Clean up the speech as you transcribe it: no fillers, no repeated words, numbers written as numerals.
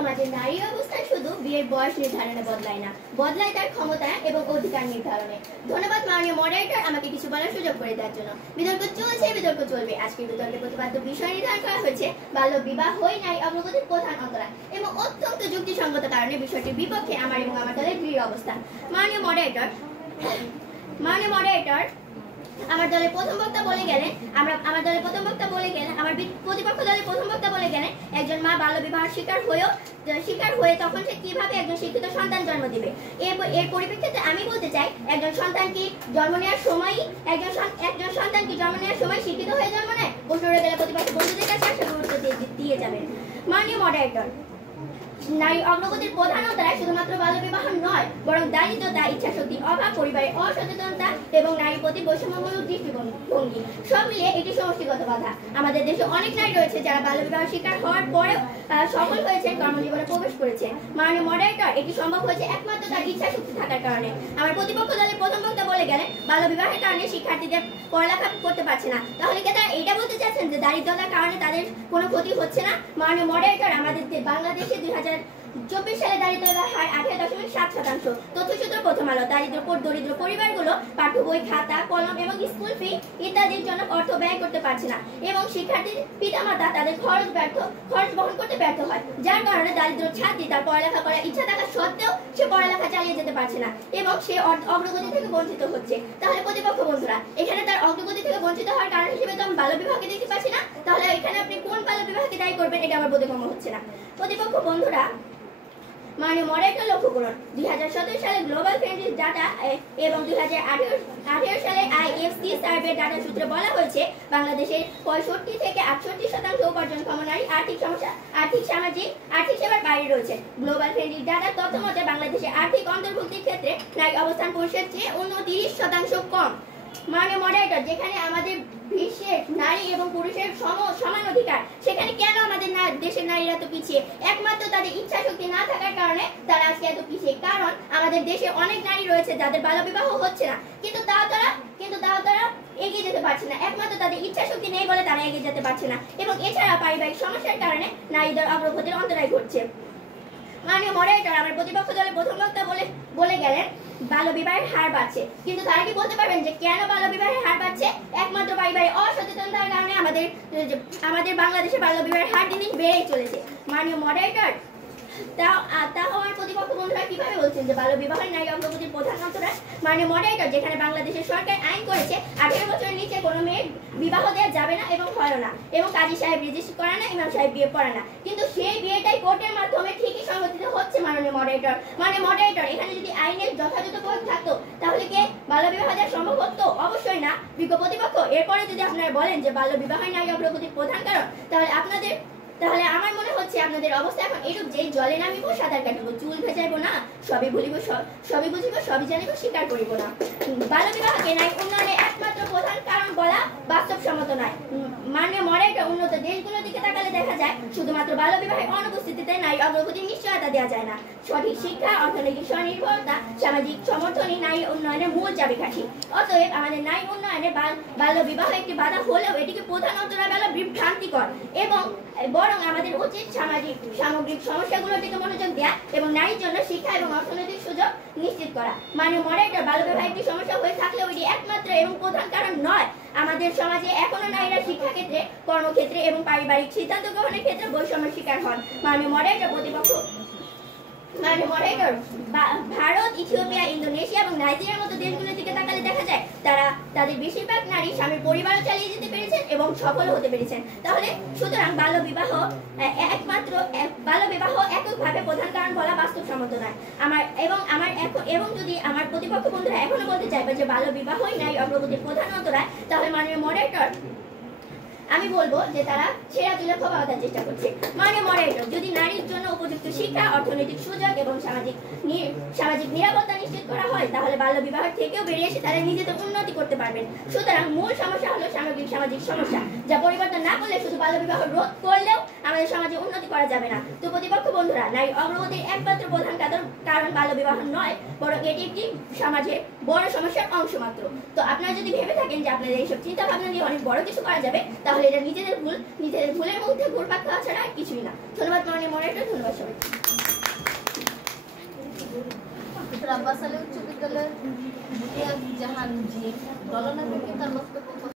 সমাজে নারীর অবস্থান শুধু বিয়ের বয়স নির্ধারণে বদলায় না, বদলায় তার ক্ষমতা এবং অধিকার নির্ধারণে। ধন্যবাদ মাননীয় মডারেটর আমাকে কিছু বলার সুযোগ করে দেওয়ার জন্য। বিতর্ক চলছে, বিতর্ক চলবে। আজকের বিতর্কের প্রতিপাদ্য বিষয় নির্ধারণ করা হয়েছে বাল্য বিবাহই নারী অগ্রগতির প্রধান অন্তরায় এবং অত্যন্ত যুক্তিসঙ্গত কারণে বিষয়টির বিপক্ষে আমার এবং আমার দলের দৃঢ় অবস্থান। মাননীয় মডারেটর আমার দলের প্রথম বক্তা বলে গেলেন আমার প্রতিপক্ষ দলের প্রথম বক্তা বলে গেলেন একজন মা বাল্য বিবাহের শিকার হয়ে তখন সে কিভাবে একজন শিক্ষিত সন্তান জন্ম দিবে। এর পরিপ্রেক্ষিতে আমি বলতে চাই, একজন সন্তান কি জন্ম নেওয়ার সময় শিক্ষিত হয়ে জন্ম নেয়? প্রশ্ন রয়ে গেলে প্রতিপক্ষ বন্ধুদের কাছে আশা গুরুত্ব দিয়ে যাবেন। মাননীয় মডারেটর, নারী অগ্রগতির প্রধান অন্তরায় শুধুমাত্র বাল্য বিবাহ নয়, বরং দারিদ্রতা, ইচ্ছাশক্তি অভাব, পরিবারের অসচেতনতা এবং নারীর প্রতি বৈষম্যমূলক দৃষ্টিভঙ্গি সব মিলিয়ে এটি সমষ্টিগত বাধা। আমাদের দেশে অনেক নারী রয়েছে যারা বাল্য বিবাহ শিকার হওয়ার পরেও সফল হয়েছেন, কর্মজীবনে প্রবেশ করেছে। মাননীয় মডারেটর, এটি সম্ভব হয়েছে একমাত্র তার ইচ্ছাশক্তি থাকার কারণে। আমার প্রতিপক্ষ দলের প্রথম বক্তা বলে গেলেন বাল্য বিবাহের কারণে শিক্ষার্থীদের পড়ালেখা করতে পারছে না। তাহলে কি তারা এটা বলতে চাচ্ছেন যে দারিদ্রতার কারণে তাদের কোনো ক্ষতি হচ্ছে না? মাননীয় মডারেটর, আমাদের বাংলাদেশে 2024 সালে দারিদ্রতার হার 18.7%। তথ্যসূত্র প্রথম আলো। দরিদ্র পরিবারগুলো পাঠ্য বই, খাতা, কলম এবং স্কুল ফি ইত্যাদির জন্য অর্থ ব্যয় করতে পারছে না এবং শিক্ষার্থীর পিতামাতা তাদের খরচ বহন করতে ব্যর্থ হয়, যার কারণে দরিদ্র ছাত্রী তার পড়ালেখা করার ইচ্ছা থাকা সত্ত্বেও সে পড়ালেখা চালিয়ে যেতে পারছে না এবং সে অগ্রগতি থেকে বঞ্চিত হচ্ছে। তাহলে প্রতিপক্ষ বন্ধুরা, এখানে তার অগ্রগতি থেকে বঞ্চিত হওয়ার কারণ হিসেবে তো আমি বাল্য বিবাহকে দেখতে পাচ্ছি না। তাহলে এখানে আপনি কোন বাল্য বিবাহকে দায়ী করবেন? এটা আমার বোধগম্য হচ্ছে না। প্রতিপক্ষ বন্ধুরা, মাননীয় মডারেটর লক্ষ্য করুন, 2017 সালে গ্লোবাল ফ্রেন্ডস ডাটা এবং 2018 সালে IFC সার্ভে ডাটা সূত্রে বলা হয়েছে বাংলাদেশের 65 থেকে 68% উপার্জনক্ষম নারী আর্থিক সেবার বাইরে রয়েছে। গ্লোবাল ফ্রেন্ডস ডাটার তথ্য মতে বাংলাদেশের আর্থিক অন্তর্ভুক্তির ক্ষেত্রে নারী অবস্থান পুরুষের চেয়ে 29% কম। মাননীয় মডারেটর, যেখানে আমাদের বিশ্বের নারী এবং পুরুষের সমান অধিকার, সেখানে কেন আমাদের দেশের নারীরা তো পিছিয়ে? একমাত্র তাদের ইচ্ছা শক্তি না থাকার কারণে তারা আজকে এত পিছিয়ে। কারণ আমাদের দেশে অনেক নারী রয়েছে যাদের বাল্য বিবাহ হচ্ছে না, কিন্তু তাও তারা এগিয়ে যেতে পারছে না। একমাত্র তাদের ইচ্ছা শক্তি নেই বলে তারা এগিয়ে যেতে পারছে না এবং এছাড়া পারিবারিক সমস্যার কারণে নারীদের অগ্রগতির অন্তরায় ঘটছে। মাননীয় মডারেটর, আমার প্রতিপক্ষ দলের প্রথম বক্তা বলে গেলেন বাল্য বিবাহের হার বাড়ছে, কিন্তু তারা কি বলতে পারবেন যে কেন বাল্য বিবাহের হার বাড়ছে? একমাত্র পারিবারিক অসচেতনতার কারণে আমাদের বাংলাদেশে বাল্য বিবাহের হার দিন দিন বেড়েই চলেছে। মাননীয় মডারেটর, তাও আমার প্রতিপক্ষ বন্ধুরা কিভাবে বলছেন যে বাল্য বিবাহের নারী অগ্রগতির প্রধান অন্তরায়? মাননীয় মডারেটর, যেখানে বাংলাদেশের সরকার আইন করেছে 18 বছরের নিচে কোনো মেয়ের বিবাহ দেওয়া যাবে না এবং হয় না, এবং কাজী সাহেব রেজিস্ট্রি করে না, ইমাম সাহেব বিয়ে পড়ে না, কিন্তু সেই বিয়েটাই কোর্টের মাধ্যমে ঠিকই সংগঠিত হচ্ছে। মাননীয় মডারেটর, এখানে যদি আইনের যথাযথ প্রয়োগ থাকতো তাহলে কি বাল্য বিবাহ দেওয়া সম্ভব হতো? অবশ্যই না। বিজ্ঞ প্রতিপক্ষ, এরপরে যদি আপনারা বলেন যে বাল্য বিবাহের নারী অগ্রগতির প্রধান কারণ, তাহলে আমার মনে হচ্ছে আপনাদের অবস্থা এখন এরূপ যে জলে নামিব সাঁতার কাটিব, চুল ভেজাইব না, সবই বুঝিব, সবই জানিব, স্বীকার করিব না। বাল্য বিবাহকে নারী উন্নয়নের একমাত্র প্রধান কারণ বলা বাস্তবসম্মত নয়। মাননীয় মডারেটর, উন্নত দেশগুলোর দিকে তাকালে দেখা যায় শুধুমাত্র বাল্য বিবাহের অনুপস্থিতিতে নারী অগ্রগতির নিশ্চয়তা দেওয়া যায় না। সঠিক শিক্ষা, অর্থনৈতিক স্বনির্ভরতা, সামাজিক সমর্থনই নারী উন্নয়নের মূল চাবিকাঠি। অতএব আমাদের নারী উন্নয়নে বাল্য বিবাহ একটি বাধা হলেও এটিকে প্রধান অন্তরায় বলা বিভ্রান্তিকর এবং বরং আমাদের উচিত সামগ্রিক সমস্যাগুলোর দিকে মনোযোগ দেওয়া এবং নারীর জন্য শিক্ষা এবং অর্থনৈতিক সুযোগ নিশ্চিত করা। মাননীয় মডারেটর, বাল্য বিবাহ একটি সমস্যা হয়ে থাকলেও এটি একমাত্র এবং প্রধান কারণ নয়। আমাদের সমাজে এখনো নারীরা শিক্ষাক্ষেত্রে, কর্মক্ষেত্রে এবং পারিবারিক সিদ্ধান্ত গ্রহণের ক্ষেত্রে বৈষম্যের শিকার হন। মাননীয় মডারেটর, ভারত, ইথিওপিয়া, ইন্দোনেশিয়া এবং নাইজেরিয়ার মতো দেশগুলোর দিকে তাকালে দেখা যায় তাদের বেশিরভাগ নারী স্বামীর পরিবারও চালিয়ে যেতে পেরেছেন এবং সফল হতে পেরেছেন। তাহলে সুতরাং বাল্য বিবাহ এককভাবে প্রধান কারণ বলা বাস্তবসম্মত নয়। এবং যদি আমার প্রতিপক্ষ বন্ধুরা এখনো বলতে চাইবে যে বাল্য বিবাহই নারী অগ্রগতির প্রধান অন্তরায়, তাহলে মাননীয় মডারেটর, আমি বলবো যে তারা ছেঁড়া তুলে খোপাওয়ার চেষ্টা করছে। মাননীয় মডারেটর, যদি নারীর জন্য উপযুক্ত শিক্ষা, অর্থনৈতিক সুযোগ এবং সামাজিক নিরাপত্তা নিশ্চিত করা হয়, তাহলে বাল্য বিবাহ থেকেও বেরিয়ে এসে তারা নিজেদের উন্নতি করতে পারবেন। সুতরাং মূল সমস্যা হলো সামাজিক সমস্যা, যা পরিবর্তন না করলে শুধু বাল্য বিবাহ রোধ করলেও আমাদের সমাজে উন্নতি করা যাবে না। তো প্রতিপক্ষ বন্ধুরা, নারী অগ্রগতির একমাত্র প্রধান কারণ বাল্য বিবাহ নয়, বরং এটি একটি সমাজের বড় সমস্যার অংশ মাত্র। তো আপনারা যদি ভেবে থাকেন যে আপনাদের এইসব চিন্তা ভাবনা দিয়ে অনেক বড় কিছু করা যাবে, তাহলে এটা নিজেদের ভুলের মধ্যে ঘুরপাক খাওয়া ছাড়া কিছুই না। ধন্যবাদ মাননীয় মডারেটর, ধন্যবাদ সবাই। আব্বাস আলী উচ্চ বিদ্যালয়ের বুনিয়াদ জাহান জি দলনেতা তার বক্তব্য